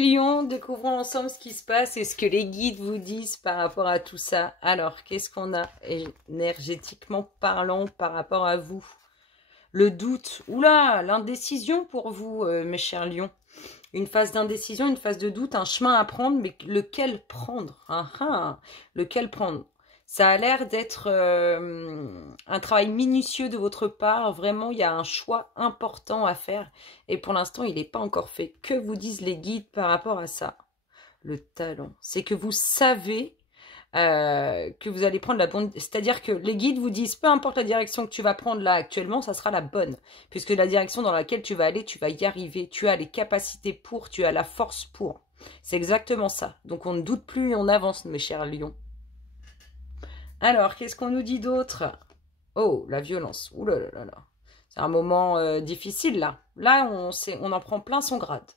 Lion, découvrons ensemble ce qui se passe et ce que les guides vous disent par rapport à tout ça. Alors, qu'est-ce qu'on a énergétiquement parlant par rapport à vous? Le doute, oula, l'indécision pour vous, mes chers lions. Une phase d'indécision, une phase de doute, un chemin à prendre, mais lequel prendre? Lequel prendre? Ça a l'air d'être un travail minutieux de votre part. Vraiment, il y a un choix important à faire. Et pour l'instant, il n'est pas encore fait. Que vous disent les guides par rapport à ça? Le talent. C'est que vous savez que vous allez prendre la bonne... C'est-à-dire que les guides vous disent, peu importe la direction que tu vas prendre là actuellement, ça sera la bonne. Puisque la direction dans laquelle tu vas aller, tu vas y arriver. Tu as les capacités pour, tu as la force pour. C'est exactement ça. Donc on ne doute plus et on avance, mes chers lions. Alors, qu'est-ce qu'on nous dit d'autre? Oh, la violence. Ouh là là là là. C'est un moment difficile, là. Là, on en prend plein son grade.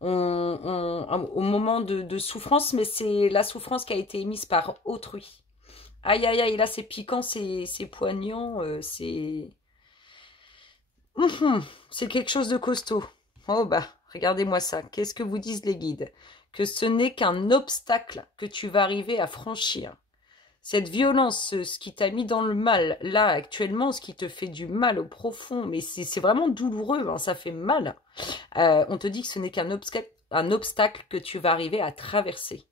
Au moment de souffrance, mais c'est la souffrance qui a été émise par autrui. Aïe, aïe, aïe, là, c'est piquant, c'est poignant, c'est... C'est quelque chose de costaud. Oh, bah, regardez-moi ça. Qu'est-ce que vous disent les guides? Que ce n'est qu'un obstacle que tu vas arriver à franchir. Cette violence, ce qui t'a mis dans le mal, là, actuellement, ce qui te fait du mal au profond, mais c'est vraiment douloureux, hein, ça fait mal. On te dit que ce n'est qu'un obstacle que tu vas arriver à traverser.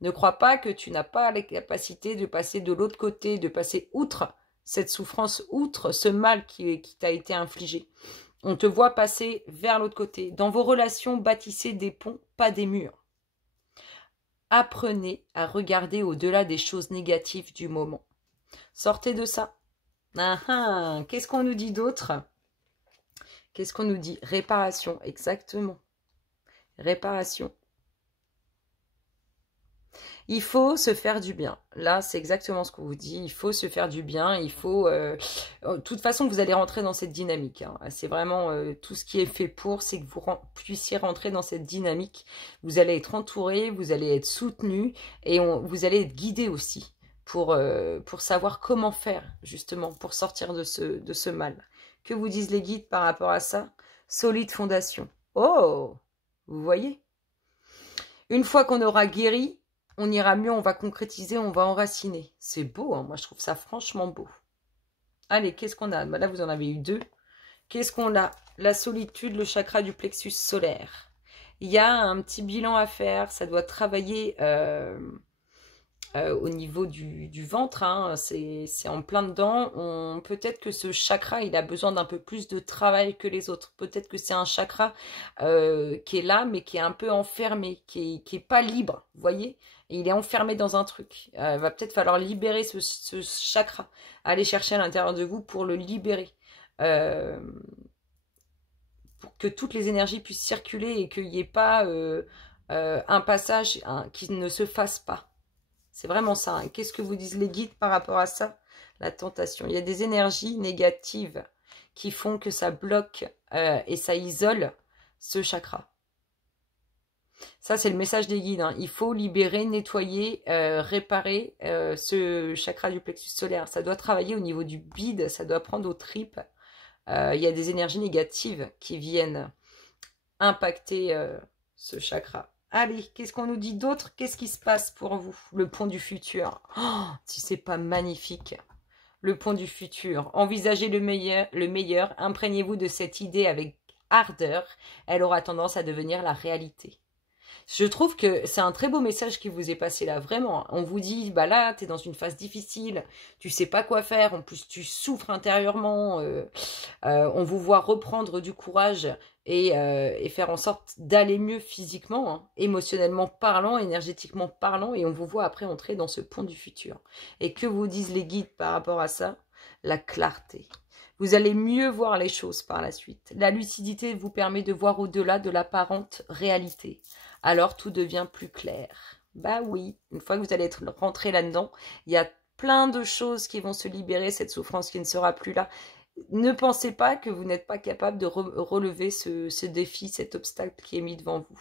Ne crois pas que tu n'as pas la capacité de passer de l'autre côté, de passer outre cette souffrance, outre ce mal qui t'a été infligé. On te voit passer vers l'autre côté. Dans vos relations, bâtissez des ponts, pas des murs. Apprenez à regarder au-delà des choses négatives du moment. Sortez de ça. Qu'est-ce qu'on nous dit d'autre? Qu'est-ce qu'on nous dit? Réparation, exactement. Réparation. Il faut se faire du bien. Là, c'est exactement ce qu'on vous dit. Il faut se faire du bien. Il faut... De toute façon, vous allez rentrer dans cette dynamique. Hein. C'est vraiment tout ce qui est fait pour, c'est que vous puissiez rentrer dans cette dynamique. Vous allez être entouré, vous allez être soutenu et vous allez être guidé aussi pour savoir comment faire, justement, pour sortir de ce mal. Que vous disent les guides par rapport à ça? Solide fondation. Oh, vous voyez? Une fois qu'on aura guéri, on ira mieux, on va concrétiser, on va enraciner. C'est beau, hein, moi je trouve ça franchement beau. Allez, qu'est-ce qu'on a? Là, vous en avez eu deux. Qu'est-ce qu'on a? La solitude, le chakra du plexus solaire. Il y a un petit bilan à faire, ça doit travailler au niveau du ventre, hein, c'est en plein dedans. Peut-être que ce chakra, il a besoin d'un peu plus de travail que les autres. Peut-être que c'est un chakra qui est là, mais qui est un peu enfermé, qui est pas libre, vous voyez? Et il est enfermé dans un truc. Il va peut-être falloir libérer ce chakra. Aller chercher à l'intérieur de vous pour le libérer. Pour que toutes les énergies puissent circuler et qu'il n'y ait pas un passage qui ne se fasse pas. C'est vraiment ça. Hein. Qu'est-ce que vous disent les guides par rapport à ça? La tentation. Il y a des énergies négatives qui font que ça bloque et ça isole ce chakra. Ça, c'est le message des guides. Hein. Il faut libérer, nettoyer, réparer ce chakra du plexus solaire. Ça doit travailler au niveau du bide, ça doit prendre aux tripes. Il y a des énergies négatives qui viennent impacter ce chakra. Allez, qu'est-ce qu'on nous dit d'autre? Qu'est-ce qui se passe pour vous? Le pont du futur. Oh, si c'est pas magnifique. Le pont du futur. Envisagez le meilleur. Imprégnez-vous de cette idée avec ardeur. Elle aura tendance à devenir la réalité. Je trouve que c'est un très beau message qui vous est passé là, vraiment. On vous dit, bah là, t'es dans une phase difficile, tu sais pas quoi faire, en plus tu souffres intérieurement, on vous voit reprendre du courage et faire en sorte d'aller mieux physiquement, hein, émotionnellement parlant, énergétiquement parlant, et on vous voit après entrer dans ce pont du futur. Et que vous disent les guides par rapport à ça? La clarté. Vous allez mieux voir les choses par la suite. La lucidité vous permet de voir au-delà de l'apparente réalité. Alors tout devient plus clair. Bah oui, une fois que vous allez être rentré là-dedans, il y a plein de choses qui vont se libérer, cette souffrance qui ne sera plus là. Ne pensez pas que vous n'êtes pas capable de relever ce défi, cet obstacle qui est mis devant vous.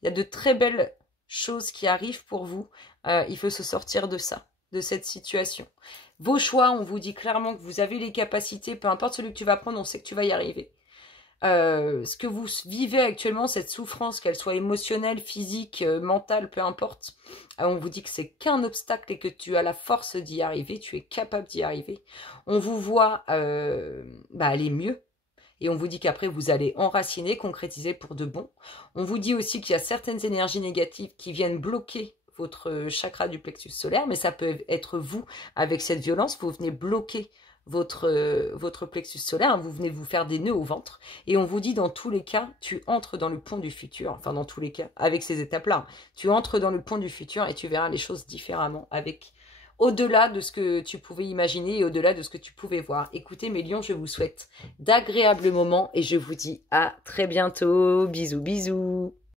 Il y a de très belles choses qui arrivent pour vous. Il faut se sortir de ça, de cette situation. Vos choix, on vous dit clairement que vous avez les capacités, peu importe celui que tu vas prendre, on sait que tu vas y arriver. ce que vous vivez actuellement, cette souffrance, qu'elle soit émotionnelle, physique, mentale, peu importe, on vous dit que c'est qu'un obstacle et que tu as la force d'y arriver, tu es capable d'y arriver. On vous voit aller mieux. Et on vous dit qu'après, vous allez enraciner, concrétiser pour de bon. On vous dit aussi qu'il y a certaines énergies négatives qui viennent bloquer votre chakra du plexus solaire, mais ça peut être vous, avec cette violence, vous venez bloquer votre plexus solaire, vous venez vous faire des nœuds au ventre, et on vous dit dans tous les cas, tu entres dans le pont du futur, enfin dans tous les cas, avec ces étapes-là, tu entres dans le pont du futur et tu verras les choses différemment, avec au-delà de ce que tu pouvais imaginer et au-delà de ce que tu pouvais voir. Écoutez mes lions, je vous souhaite d'agréables moments et je vous dis à très bientôt. Bisous, bisous.